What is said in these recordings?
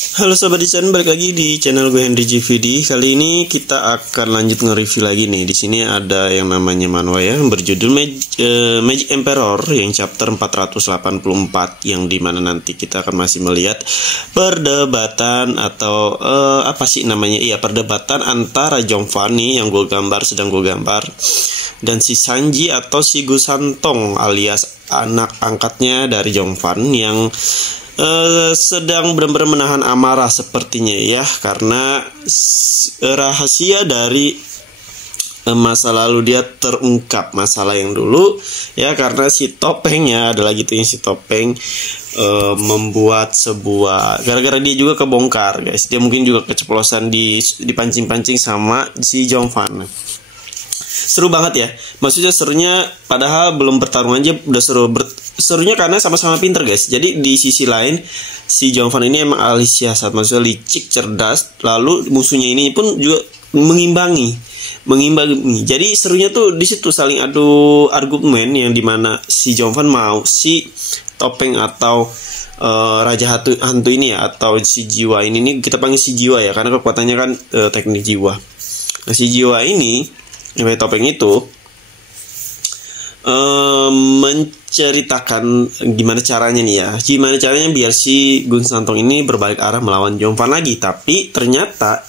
Halo Sobat Desain, balik lagi di channel gue Henry GVD. Kali ini kita akan lanjut nge-review lagi nih. Di sini ada yang namanya manhwa ya, berjudul Magic Emperor yang chapter 484, yang dimana nanti kita akan masih melihat perdebatan atau apa sih namanya? Iya, perdebatan antara Jongvan nih yang sedang gue gambar, dan si Sanji atau si Gusantong alias anak angkatnya dari Jongvan yang sedang benar-benar menahan amarah sepertinya ya, karena rahasia dari masa lalu dia terungkap, masalah yang dulu ya, karena si Topengnya adalah gitu ya, si Topeng membuat sebuah, gara-gara dia juga kebongkar guys, dia mungkin juga keceplosan dipancing-pancing sama si Jongvan. Seru banget ya, maksudnya serunya padahal belum bertarung aja udah serunya karena sama-sama pinter guys. Jadi di sisi lain si Jongvan ini emang ahli siasat, maksudnya licik, cerdas, lalu musuhnya ini pun juga mengimbangi. Jadi serunya tuh di situ, saling adu argumen, yang dimana si Jongvan mau si Topeng atau Raja Hantu ini ya, atau si Jiwa ini kita panggil si Jiwa ya, karena kekuatannya kan teknik jiwa. Nah si Jiwa ini yang Topeng itu menceritakan gimana caranya nih ya, gimana caranya biar si Gusantong ini berbalik arah melawan Jongvan lagi. Tapi ternyata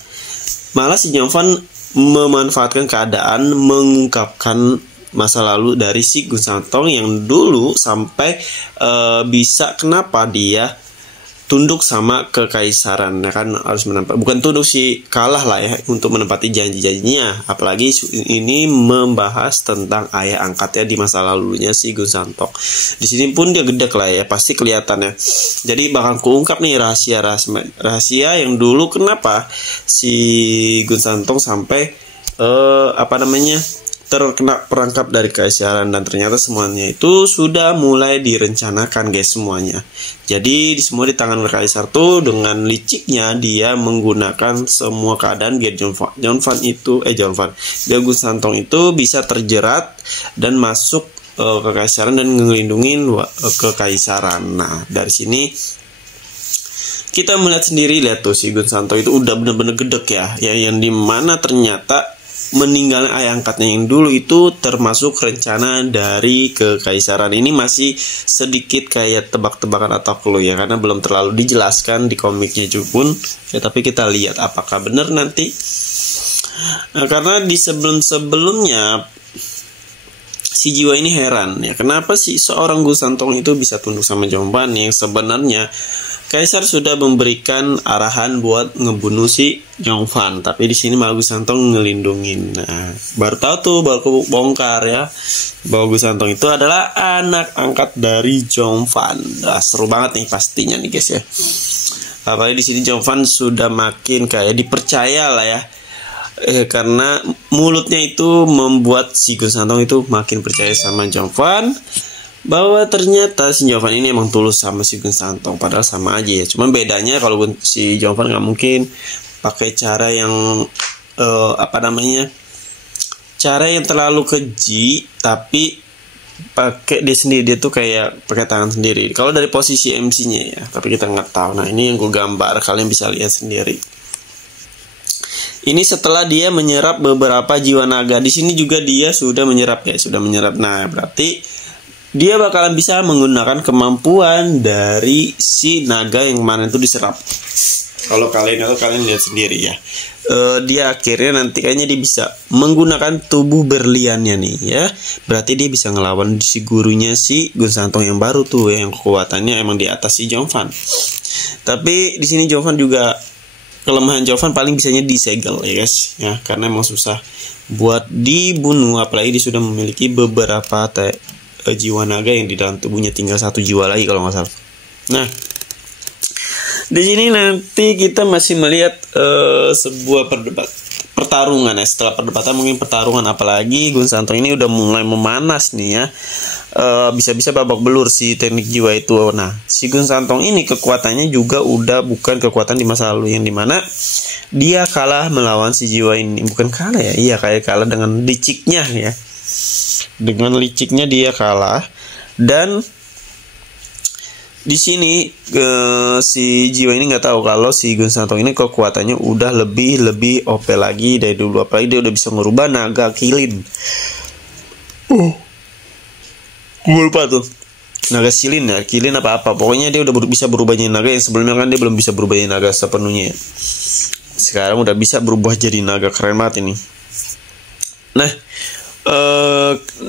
malah si Jongvan memanfaatkan keadaan, mengungkapkan masa lalu dari si Gusantong yang dulu sampai bisa kenapa dia tunduk sama kekaisaran, ya kan, harus bukan tunduk sih, kalah lah ya untuk menepati janji-janjinya. Apalagi ini membahas tentang ayah angkatnya di masa lalunya si Gusantong. Di sini pun dia gedek lah ya, pasti kelihatan ya. Jadi bakal kuungkap nih rahasia yang dulu kenapa si Gusantong sampai terkena perangkap dari kekaisaran, dan ternyata semuanya itu sudah mulai direncanakan guys semuanya. Jadi semua di tangan kaisar tuh, dengan liciknya dia menggunakan semua keadaan biar biar Gusantong itu bisa terjerat dan masuk kekaisaran dan ngelindungin kekaisaran. Nah dari sini kita melihat sendiri, lihat tuh si Gusantong itu udah bener-bener gedek ya, yang dimana ternyata meninggalnya ayah angkatnya yang dulu itu termasuk rencana dari kekaisaran. Ini masih sedikit kayak tebak-tebakan atau clue ya, karena belum terlalu dijelaskan di komiknya juga pun ya, tapi kita lihat apakah benar nanti. Nah, karena di sebelum-sebelumnya si Jiwa ini heran ya, kenapa sih seorang Gusantong itu bisa tunduk sama Jongvan yang sebenarnya Kaisar sudah memberikan arahan buat ngebunuh si Jongvan, tapi di sini malah Gusantong ngelindungin. Nah, baru tahu tuh, baru bongkar ya, bahwa Gusantong itu adalah anak angkat dari Jongvan. Nah, seru banget nih pastinya nih guys ya. Apalagi di sini Jongvan sudah makin kayak dipercaya lah ya. Karena mulutnya itu membuat si Gusantong itu makin percaya sama Jongvan, bahwa ternyata si Jongvan ini emang tulus sama si Gusantong. Padahal sama aja ya, cuman bedanya kalau si Jongvan nggak mungkin pakai cara yang cara yang terlalu keji, tapi pakai dia sendiri, dia tuh kayak pakai tangan sendiri kalau dari posisi MC-nya ya, tapi kita nggak tahu. Nah ini yang gue gambar, kalian bisa lihat sendiri. Ini setelah dia menyerap beberapa jiwa naga. Di sini juga dia sudah menyerap ya, sudah menyerap. Nah berarti dia bakalan bisa menggunakan kemampuan dari si naga yang kemarin itu diserap. Kalau kalian lihat sendiri ya, dia akhirnya nanti kayaknya dia bisa menggunakan tubuh berliannya nih ya. Berarti dia bisa ngelawan si gurunya si Gusantong yang baru tuh ya, yang kekuatannya emang di atas si Jongvan. Tapi di sini Jongvan juga, kelemahan Jongvan paling bisanya disegel ya guys ya, karena emang susah buat dibunuh, apalagi dia sudah memiliki beberapa jiwa naga yang di dalam tubuhnya, tinggal satu jiwa lagi kalau nggak salah. Nah di sini nanti kita masih melihat sebuah pertarungan ya. Setelah perdebatan mungkin pertarungan, apalagi Gusantong ini udah mulai memanas nih ya, bisa-bisa babak belur si teknik jiwa itu. Nah si Gusantong ini kekuatannya juga udah bukan kekuatan di masa lalu, yang dimana dia kalah melawan si Jiwa ini. Bukan kalah ya, iya kayak kalah dengan liciknya ya. Dengan liciknya dia kalah, dan di sini si jiwa ini nggak tahu kalau si Gun Santong ini kekuatannya udah lebih OP lagi dari dulu, apalagi dia udah bisa ngerubah naga kilin. Gue lupa tuh naga silin ya, kilin apa pokoknya dia udah bisa berubah jadi naga, yang sebelumnya kan dia belum bisa berubah jadi naga sepenuhnya. Sekarang udah bisa berubah jadi naga, keren banget ini. Nah,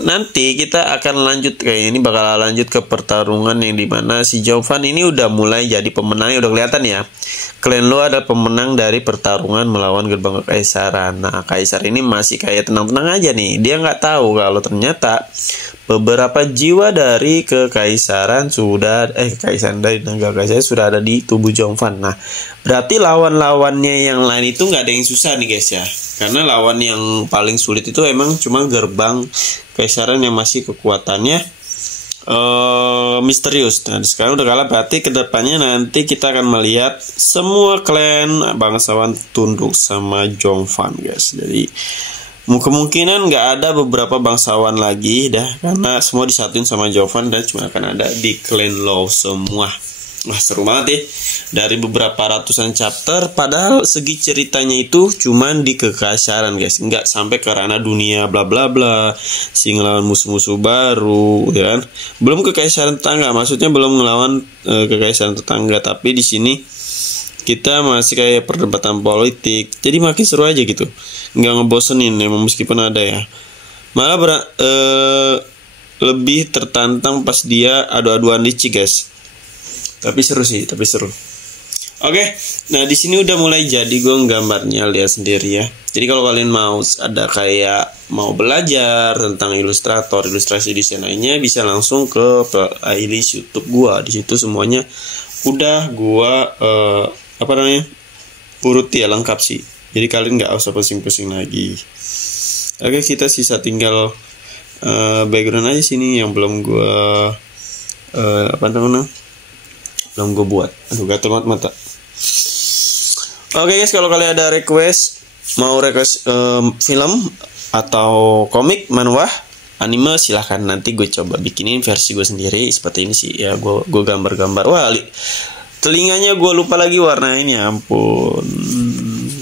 nanti kita akan lanjut, kayak ini bakal lanjut ke pertarungan yang dimana si Jovan ini udah mulai jadi pemenangnya, udah kelihatan ya. Klan lo ada pemenang dari pertarungan melawan gerbang kekaisaran. Nah, kaisar ini masih kayak tenang-tenang aja nih. Dia nggak tahu kalau ternyata beberapa jiwa dari kekaisaran kekaisaran dari naga kaisaran sudah ada di tubuh Jovan. Nah, berarti lawan-lawannya yang lain itu nggak ada yang susah nih guys ya. Karena lawan yang paling sulit itu emang cuma gerbang kaisaran yang masih kekuatannya misterius. Nah, sekarang udah kalah, berarti kedepannya nanti kita akan melihat semua klan bangsawan tunduk sama Jovan guys. Jadi kemungkinan nggak ada beberapa bangsawan lagi dah, karena semua disatuin sama Jovan dan cuma akan ada di klan Law semua. Wah, seru banget ya. Dari beberapa ratusan chapter, padahal segi ceritanya itu cuman di kekaisaran guys, nggak sampai ke ranah dunia bla bla bla, si ngelawan musuh-musuh baru ya kan. Belum kekaisaran tetangga, maksudnya belum ngelawan kekaisaran tetangga, tapi di sini kita masih kayak perdebatan politik, jadi makin seru aja gitu, nggak ngebosenin emang meskipun ada ya. Malah lebih tertantang pas dia adu-aduan licik guys. Tapi seru sih, tapi seru. Oke, nah di sini udah mulai jadi, gue nggambarnya lihat sendiri ya. Jadi kalau kalian mau mau belajar tentang ilustrator, ilustrasi desain lainnya, bisa langsung ke playlist YouTube gue. Di situ semuanya udah gue urut ya, lengkap sih. Jadi kalian nggak usah pusing-pusing lagi. Oke, kita sisa tinggal background aja sini yang belum gue belum gue buat. Aduh, gatel banget mata. Oke guys, kalau kalian ada mau request film atau komik, manhwa, anime, silahkan. Nanti gue coba bikinin versi gue sendiri seperti ini sih ya. Gue gambar-gambar. Wah, telinganya gue lupa lagi warnanya, ampun.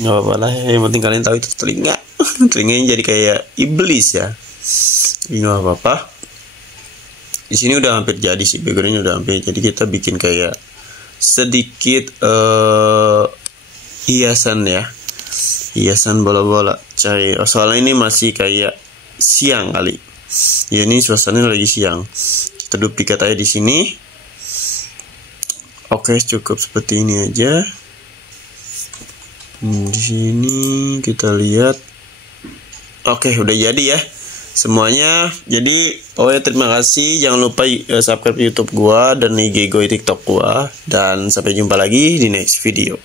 Nggak apa-apa lah, yang penting kalian tahu itu telinga. Telinganya jadi kayak iblis ya. Nggak apa-apa. Di sini udah hampir jadi sih, backgroundnya udah hampir. Jadi kita bikin kayak sedikit hiasan ya, hiasan bola-bola. Soalnya ini masih kayak siang kali. Ya ini suasananya lagi siang. Kita duplikat aja di sini. Oke, cukup seperti ini aja. Di sini kita lihat. Oke, udah jadi ya semuanya. Jadi terima kasih, jangan lupa subscribe YouTube gua dan IG gua, TikTok gua, dan sampai jumpa lagi di next video.